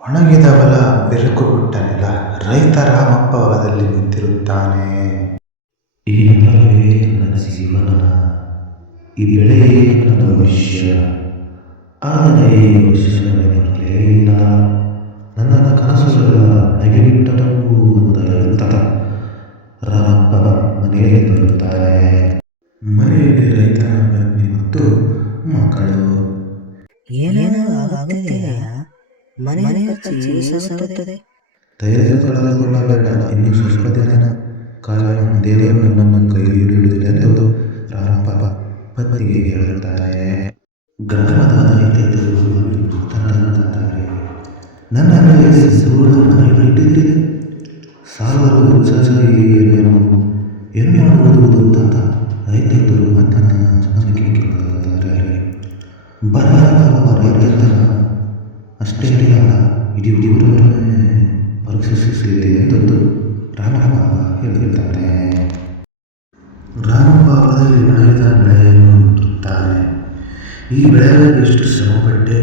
ಒಣಗಿದ ಹೊಲ, ಬಿರುಕು ಬಿಟ್ಟ ನೆಲ, ರೈತ ರಾಮಪ್ಪ ಹೊಲದಲ್ಲಿ ನಿಂತಿರುತ್ತಾನೆ. ಈ ನೆಲವೇ ನನ್ನ ಜೀವನ, ಈ ಬೆಳೆಯೇ ನನ್ನ ಭವಿಷ್ಯ. ಆದರೆ ಈ ಭವಿಷ್ಯ ಬರಲೇ ಇಲ್ಲ. ನನ್ನ ಕನಸುಗಳ ನಗೆಬಿಟ್ಟವು ಅಂತ ಹೇಳ್ತಾ ರಾಮಪ್ಪ ಮನೆಯಲ್ಲಿ ಬರುತ್ತಾರೆ. ಮನೆಯಲ್ಲಿ ರೈತನ ಪತ್ನಿ ಮತ್ತು ಮಕ್ಕಳು. ಏನೇನೋ ಆಗುತ್ತಿದೆಯಾ? ಮನೆ ಖರ್ಚು ಸಾಗುತ್ತದೆ. ತೆಗೆದುಕೊಳ್ಳಬೇಡ, ಇನ್ನು ಸ್ವಲ್ಪ ದಿನ ಕಾಲ ದೇವರು ನನ್ನ ಕೈ ಹಿಡಿಯುವುದೆಂದು ರಾಮಪ್ಪ ಪತ್ನಿಗೆ ಹೇಳುತ್ತಾರೆ. ಗ್ರಾಮದ ರೈತರು ಮಾತನಾಡುತ್ತಾರೆ. ನನ್ನ ಮನೆಗೆ ಇಟ್ಟಿದ್ದಿದೆ, ಸಾಲವು ಏನು ಮಾಡುವುದು ಅಂತ ರೈತರು ಮಾತನಾಡಿ ಕೇಳುತ್ತಾರೆ. ಬರಬಾರವ ರೈತರ ಅಷ್ಟೇ ಅಲ್ಲ, ಇಡೀ ಊರವರನ್ನೇ ಪರೀಕ್ಷಿಸುತ್ತಿದೆ ಎಂದು ರಾಮಪ್ಪ ಹೇಳುತ್ತಾರೆ. ರಾಮಪ್ಪ ಹೊಲದಲ್ಲಿ ಬೆಳೆದ ಬೆಳೆಯನ್ನು ಮುಟ್ಟುತ್ತಾನೆ. ಈ ಬೆಳೆಗೆ ಎಷ್ಟು ಶ್ರಮಪಟ್ಟೆ,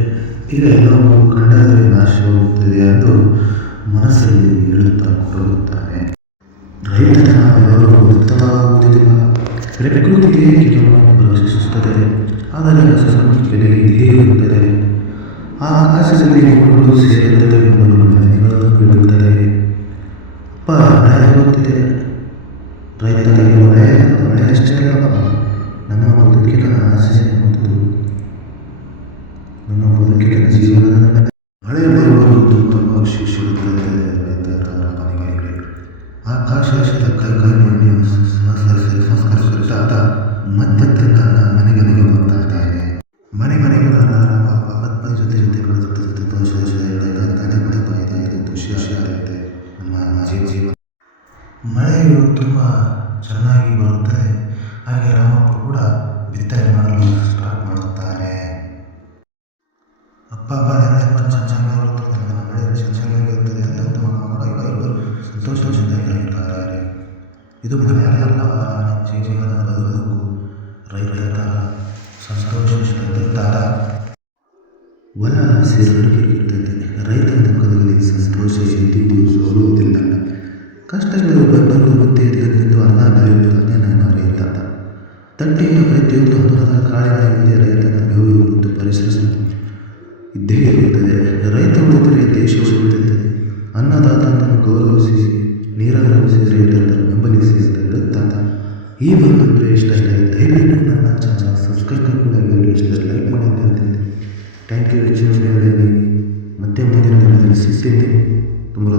ಈಗ ಎಲ್ಲವೂ ಕಂಡರೆ ನಾಶವಾಗುತ್ತದೆ ಎಂದು ಮನಸ್ಸಲ್ಲಿ ಹೇಳುತ್ತಾ ಕೊಡುತ್ತಾನೆ. ರೈತನ ಬೆವರು ವ್ಯರ್ಥವಾಗುವುದಿಲ್ಲ. ಪ್ರಕೃತಿಗೆ ಕೆಲವನ್ನು ರಕ್ಷಿಸುತ್ತದೆ, ಆದರೆ ಶ್ರಮಕ್ಕೆ ಬೆಲೆ ಇದೇ ಇರುತ್ತದೆ. ಆ ಆಕಾಶದಲ್ಲಿ ಮಕ್ಕಳು ಸೇರುತ್ತದೆ, ಮನೆಗಳನ್ನು ಬೀಳುತ್ತದೆ. ಅಪ್ಪ ಮಳೆ ಬರುತ್ತಿದೆ. ರೈತರಿಗೆ ಮಳೆ ಅಷ್ಟೇ ಅಲ್ಲ, ನಮ್ಮ ಬದುಕಿನ ಆಸೆ ಮತ್ತು ನಮ್ಮ ಬದುಕಿನ ಜೀವನದ ಮಳೆ ಬರುವುದು ತುಂಬ ಖುಷಿಸುತ್ತದೆ. ರೈತರ ಮನೆಗಳಿಗೆ ಆಕಾಶದ ಕೈ ಮಣ್ಣು ಸಂಸ್ಕರಿಸುತ್ತಾ ಮತ್ತೆ ತನ್ನ ಮನೆಗೆ ಬರ್ತಾನೆ. ಮನೆಗೆ ಪತ್ನಿ ಜೊತೆ ಖುಷಿಯಾಗುತ್ತೆ. ನಮ್ಮ ಜೀವನ ಮಳೆಯು ತುಂಬ ಚೆನ್ನಾಗಿ ಬರುತ್ತದೆ. ಹಾಗೆ ರಾಮಪ್ಪ ಕೂಡ ಬಿತ್ತನೆ ಮಾಡಲು ಸ್ಟಾರ್ಟ್ ಮಾಡುತ್ತಾನೆ. ಅಪ್ಪ ಚೆನ್ನಾಗಿ ಬರುತ್ತದೆ, ನಮ್ಮ ಬೆಳೆ ಚೆನ್ನಾಗಿರುತ್ತದೆ ಅಂತ ಮಕ್ಕಳು ಸಂತೋಷದಿಂದ ಇರುತ್ತಾರೆ. ಇದು ಮನೆಯಲ್ಲ, ಜೀವನದ ಬದುಕು. ರೈತರ ಸಂತೋಷದಿಂದ ಹೊಲ ಸೇರಿರುತ್ತದೆ. ರೈತರ ಮುಖದಲ್ಲಿ ಸಂತೋಷ ಎಂದಿಗೂ ಸೋಲುವುದಿಲ್ಲ. ಕಷ್ಟಗಳು ಬಂದರೂ ಮತ್ತೆ ಎಂದು ಅನ್ನ ಬೆಳೆಯುತ್ತಾನೆ ನನ್ನ ರೈತ. ತಟ್ಟೆಯ ಪ್ರತಿಯೊಂದು ಹಣ್ಣದ ಕಾಳಿನ ಹಿಂದೆ ರೈತನ ಬೆವರು ಮತ್ತು ಪರಿಶ್ರಮ ಇದ್ದೇ ಇರುತ್ತದೆ. ರೈತ ಉಳಿದರೆ ದೇಶ ಉಳಿಯುತ್ತದೆ. ಅನ್ನದಾತನನ್ನು ಗೌರವಿಸಿ, ನೀರಾವರಿಸಿ, ರೈತರನ್ನು ಬೆಂಬಲಿಸಿ ಹೇಳುತ್ತಾ ಈ ಒಂದು ಇಷ್ಟ ದಯವಿಟ್ಟು ನನ್ನ ಚಾನಲ್ ಸಬ್ಸ್ಕ್ರೈಬ್ ಕೂಡ ಲೈಕ್ ಮಾಡಿ ಅಂತ ಹೇಳ್ತೀನಿ. Thank you. ಮತ್ತೆ ಮುಂದಿನ ಸಿಗ್ತೇನೆ. ತುಂಬ